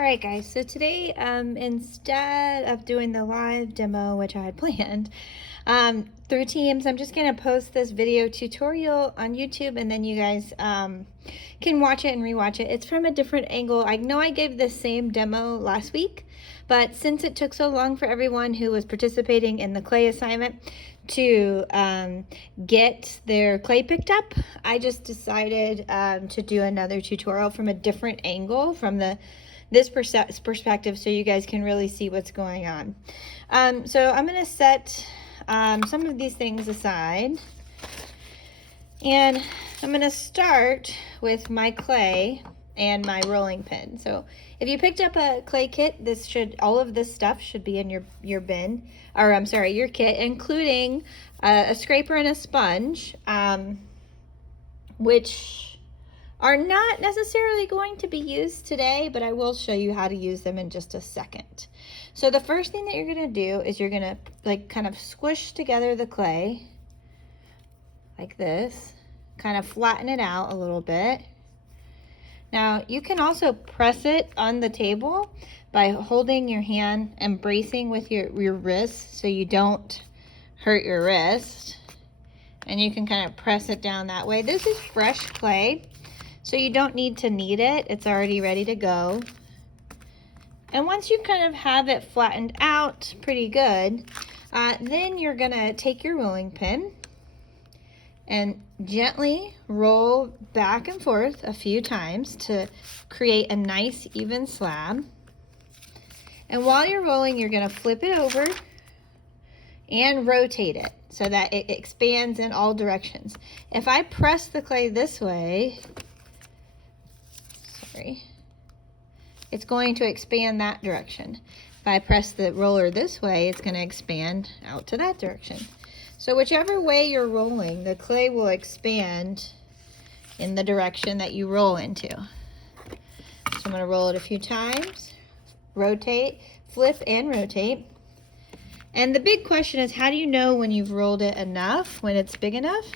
All right, guys, so today, instead of doing the live demo, which I had planned, through Teams, I'm just going to post this video tutorial on YouTube, and then you guys can watch it and rewatch it. It's from a different angle. I know I gave the same demo last week, but since it took so long for everyone who was participating in the clay assignment to get their clay picked up, I just decided to do another tutorial from a different angle, from this perspective, so you guys can really see what's going on. So I'm going to set some of these things aside, and I'm going to start with my clay and my rolling pin. So if you picked up a clay kit, all of this stuff should be in your bin, or I'm sorry, your kit, including a scraper and a sponge, which are not necessarily going to be used today, but I will show you how to use them in just a second. So the first thing that you're gonna do is you're gonna kind of squish together the clay like this, kind of flatten it out a little bit. Now you can also press it on the table by holding your hand and bracing with your wrist so you don't hurt your wrist. And you can kind of press it down that way. This is fresh clay, so you don't need to knead it. It's already ready to go. And once you kind of have it flattened out pretty good, then you're gonna take your rolling pin and gently roll back and forth a few times to create a nice even slab. And while you're rolling, you're gonna flip it over and rotate it so that it expands in all directions. If I press the clay this way, it's going to expand that direction. If I press the roller this way, it's going to expand out to that direction. So whichever way you're rolling, the clay will expand in the direction that you roll into. So I'm going to roll it a few times, rotate, flip and rotate. And the big question is, how do you know when you've rolled it enough, when it's big enough?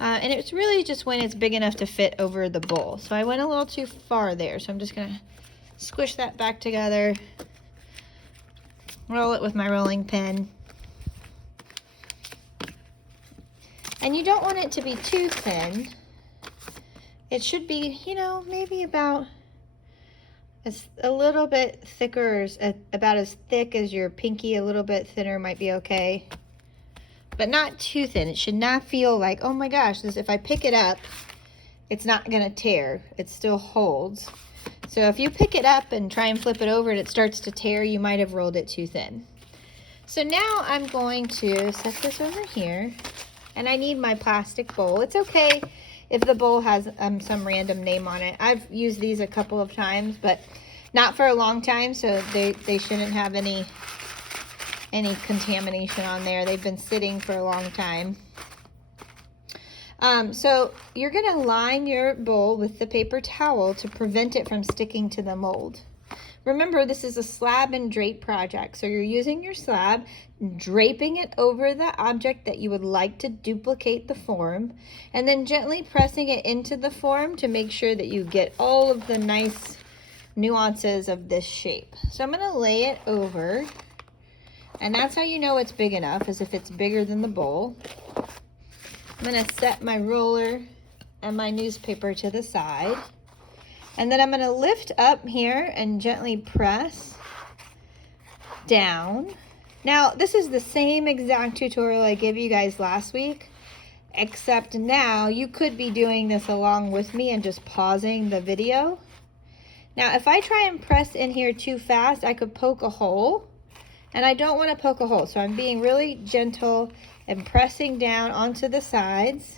And it's really just when it's big enough to fit over the bowl. So I went a little too far there, so I'm just gonna squish that back together, roll it with my rolling pin. And you don't want it to be too thin. It should be, maybe about a little bit thicker, about as thick as your pinky. A little bit thinner might be okay, but not too thin. It should not feel like, oh my gosh, if I pick it up, it's not gonna tear. It still holds. So if you pick it up and try and flip it over and it starts to tear, you might have rolled it too thin. So now I'm going to set this over here, and I need my plastic bowl. It's okay if the bowl has some random name on it. I've used these a couple of times, but not for a long time, so they shouldn't have any contamination on there. They've been sitting for a long time. So you're gonna line your bowl with the paper towel to prevent it from sticking to the mold. Remember, this is a slab and drape project. So you're using your slab, draping it over the object that you would like to duplicate the form, and then gently pressing it into the form to make sure that you get all of the nice nuances of this shape. So I'm gonna lay it over. And that's how you know it's big enough, is if it's bigger than the bowl. I'm gonna set my roller and my newspaper to the side. And then I'm gonna lift up here and gently press down. Now, this is the same exact tutorial I gave you guys last week, except now you could be doing this along with me and just pausing the video. Now, if I try and press in here too fast, I could poke a hole. And I don't want to poke a hole, so I'm being really gentle and pressing down onto the sides.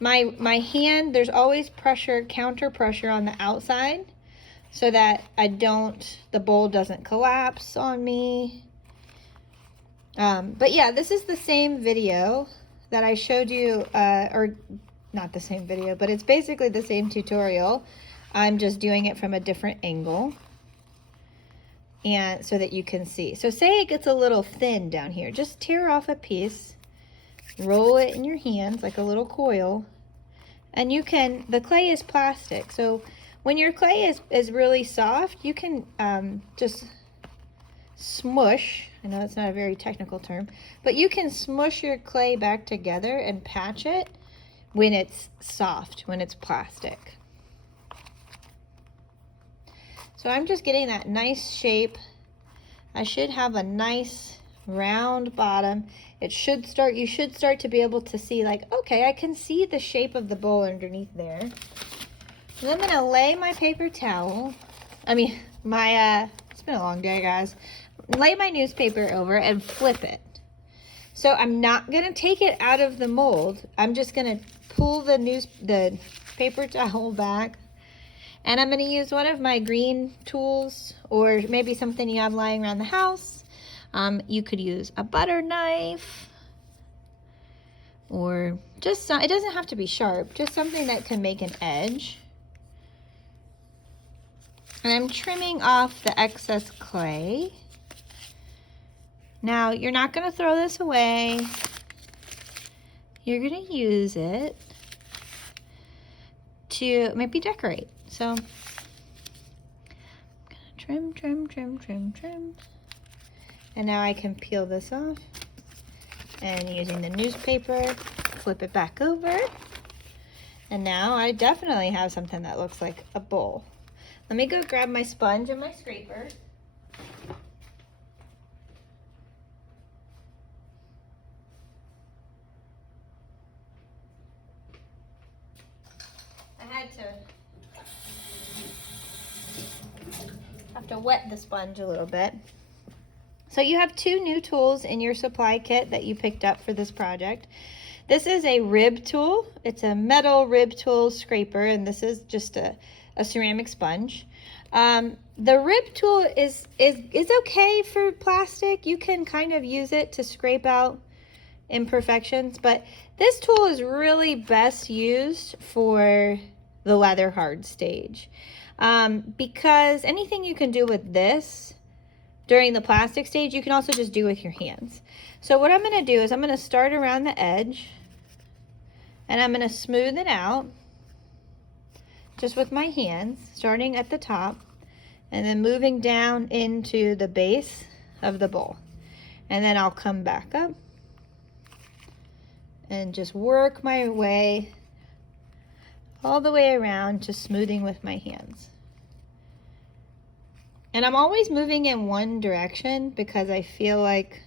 My hand, there's always pressure, counter pressure on the outside, so that the bowl doesn't collapse on me. But yeah, this is the same video that I showed you, or not the same video, but it's basically the same tutorial. I'm just doing it from a different angle, and so that you can see. So say it gets a little thin down here, just tear off a piece, roll it in your hands like a little coil, and the clay is plastic, so When your clay is really soft, you can just smush. I know it's not a very technical term, but you can smush your clay back together and patch it when it's soft, when it's plastic. So I'm just getting that nice shape. I should have a nice round bottom. You should start to be able to see, like, okay, I can see the shape of the bowl underneath there. And I'm gonna lay my paper towel, it's been a long day, guys. Lay my newspaper over and flip it. So I'm not gonna take it out of the mold. I'm just gonna pull the paper towel back, and I'm gonna use one of my green tools, or maybe something you have lying around the house. You could use a butter knife, or just it doesn't have to be sharp, just something that can make an edge. And I'm trimming off the excess clay. Now, you're not going to throw this away. You're going to use it to maybe decorate. So, I'm going to trim. And now I can peel this off. And using the newspaper, flip it back over. And now I definitely have something that looks like a bowl. Let me go grab my sponge and my scraper. I have to wet the sponge a little bit. So you have two new tools in your supply kit that you picked up for this project. This is a rib tool. It's a metal rib tool scraper, and this is just a ceramic sponge. The rib tool is okay for plastic. You can kind of use it to scrape out imperfections, but this tool is really best used for the leather hard stage, because anything you can do with this during the plastic stage, you can also just do with your hands. So what I'm going to do is I'm going to start around the edge, and I'm going to smooth it out just with my hands, starting at the top and then moving down into the base of the bowl. And then I'll come back up and just work my way all the way around, just smoothing with my hands. And I'm always moving in one direction because I feel like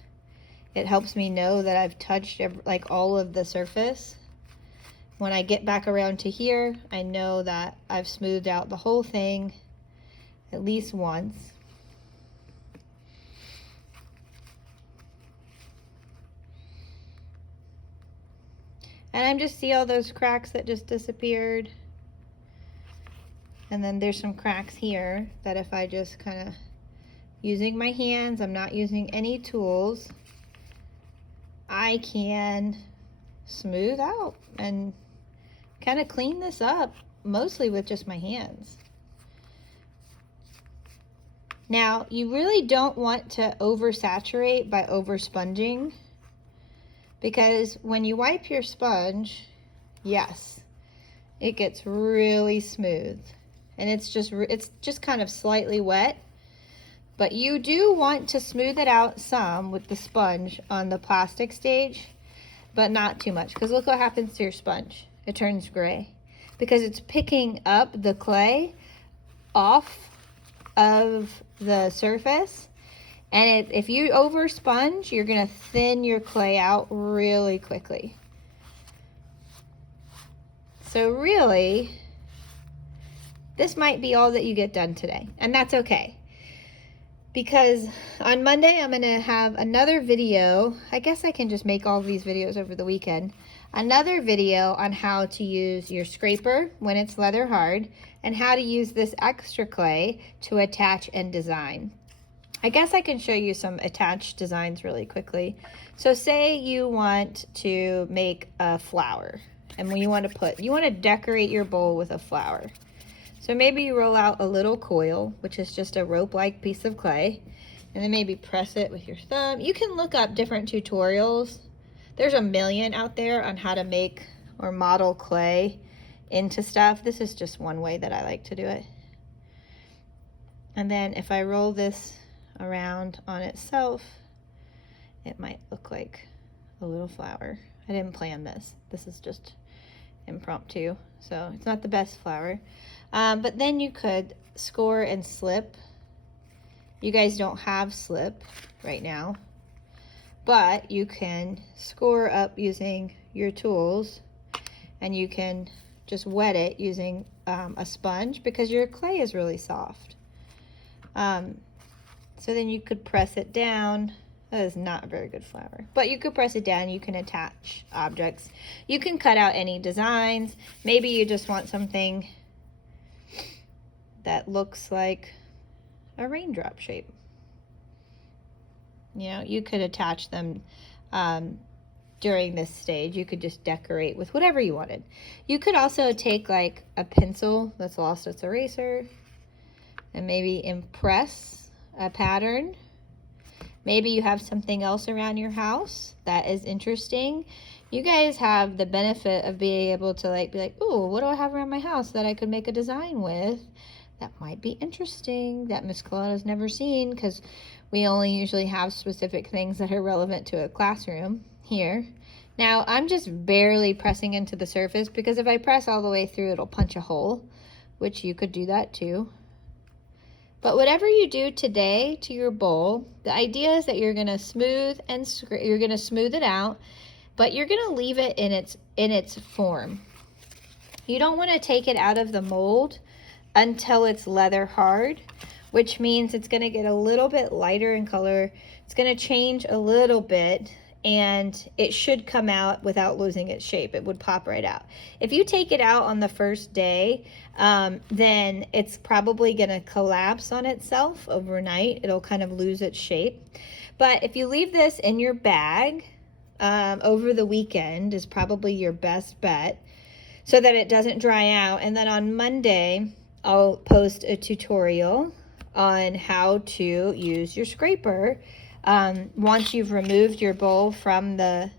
it helps me know that I've touched like all of the surface. When I get back around to here, I know that I've smoothed out the whole thing at least once. And I'm just see all those cracks that just disappeared. And then there's some cracks here that if I just kind of using my hands, I'm not using any tools, I can smooth out and kind of clean this up mostly with just my hands. Now, you really don't want to oversaturate by over sponging, because when you wipe your sponge, yes, it gets really smooth, and it's just kind of slightly wet, but you do want to smooth it out some with the sponge on the plastic stage, but not too much, because look what happens to your sponge. It turns gray because it's picking up the clay off of the surface, and if you over sponge, you're gonna thin your clay out really quickly. So really, this might be all that you get done today, and that's okay, because on Monday I'm gonna have another video. I guess I can just make all of these videos over the weekend. Another video on how to use your scraper when it's leather hard, and how to use this extra clay to attach and design. I guess I can show you some attached designs really quickly. So say you want to make a flower, and when you want to decorate your bowl with a flower. So maybe you roll out a little coil, which is just a rope-like piece of clay, and then maybe press it with your thumb. You can look up different tutorials. There's a million out there on how to make or model clay into stuff. This is just one way that I like to do it. And then if I roll this around on itself, it might look like a little flower. I didn't plan this. This is just impromptu, so it's not the best flower. But then you could score and slip. You guys don't have slip right now, but you can score up using your tools, and you can just wet it using a sponge because your clay is really soft. So then you could press it down. That is not a very good flower, but you could press it down. You can attach objects. You can cut out any designs. Maybe you just want something that looks like a raindrop shape. You know, you could attach them during this stage. You could just decorate with whatever you wanted. You could also take like a pencil that's lost its eraser and maybe impress a pattern. Maybe you have something else around your house that is interesting. You guys have the benefit of being able to like be like, oh, what do I have around my house that I could make a design with that might be interesting that Miss Colada's never seen, because we only usually have specific things that are relevant to a classroom here. Now I'm just barely pressing into the surface because if I press all the way through, it'll punch a hole, which you could do that too. But whatever you do today to your bowl, the idea is that you're going to smooth and you're going to smooth it out, but you're going to leave it in its form. You don't want to take it out of the mold until it's leather hard, which means it's going to get a little bit lighter in color. It's going to change a little bit, and it should come out without losing its shape. It would pop right out. If you take it out on the first day, then it's probably going to collapse on itself overnight. It'll kind of lose its shape. But if you leave this in your bag over the weekend is probably your best bet, so that it doesn't dry out. And then on Monday, I'll post a tutorial on how to use your scraper once you've removed your bowl from the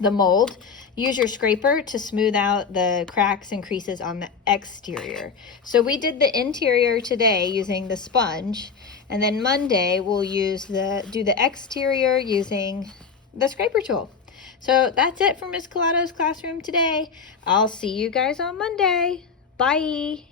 mold. Use your scraper to smooth out the cracks and creases on the exterior. So we did the interior today using the sponge, and then Monday we'll do the exterior using the scraper tool. So that's it for Miss Colada's classroom today. I'll see you guys on Monday. Bye.